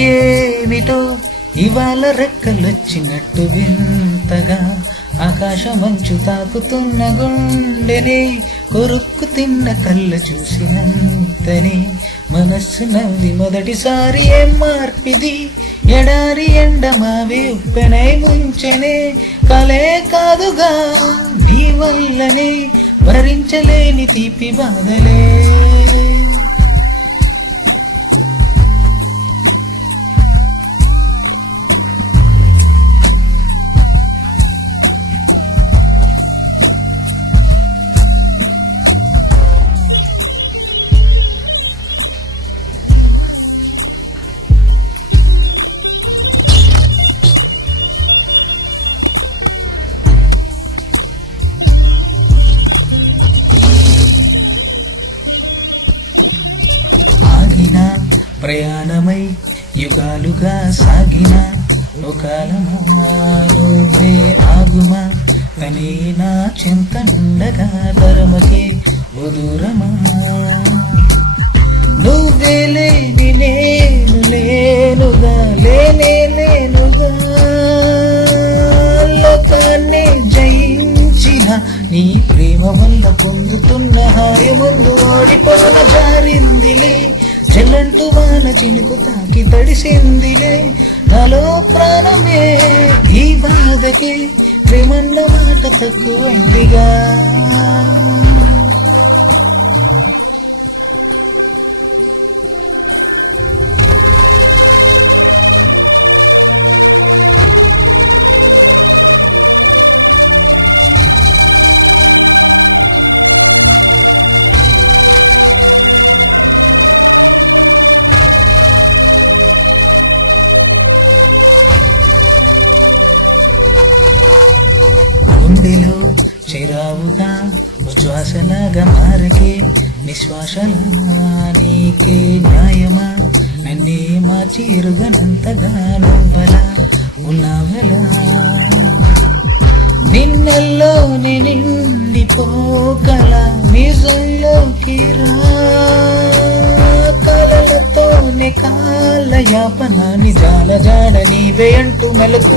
ఏమిటో ఇవాళ రెక్కలొచ్చినట్టు వింతగా ఆకాశమంచు తాకుతున్న గుండెని కొరుక్కు తిన్న కళ్ళ చూసినంతని మనస్సు నవ్వి మొదటిసారి ఏం మార్పిది ఎడారి ఎండ మావి ఉప్పెనై ముంచెనే కలే కాదుగా నీ వల్లనే భరించలేని తీపి బాధలే ప్రయాణమై యుగాలుగా సాగిన ఒక అనే నా చింత నిండగా రమలే దూరమా నువ్వే లేని నేను లేనుగా లేనే లేనుగా లోకాన్ని జయించిన నీ ప్రేమ ముంద పొందుతున్న తడిసింది నాలో ప్రాణమే ఈ బాధకి ప్రేమలో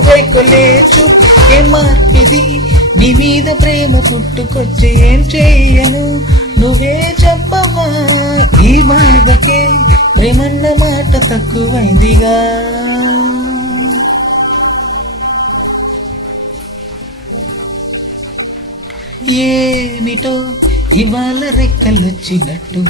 తక్కువగా నీ మీద ప్రేమ పుట్టుకొచ్చి ఏం చెయ్యను నువ్వే చెప్పమా ఈ బాధకే ప్రేమన్న మాట తక్కువైందిగా ఏమిటో ఇవాళ రెక్కలొచ్చినట్టు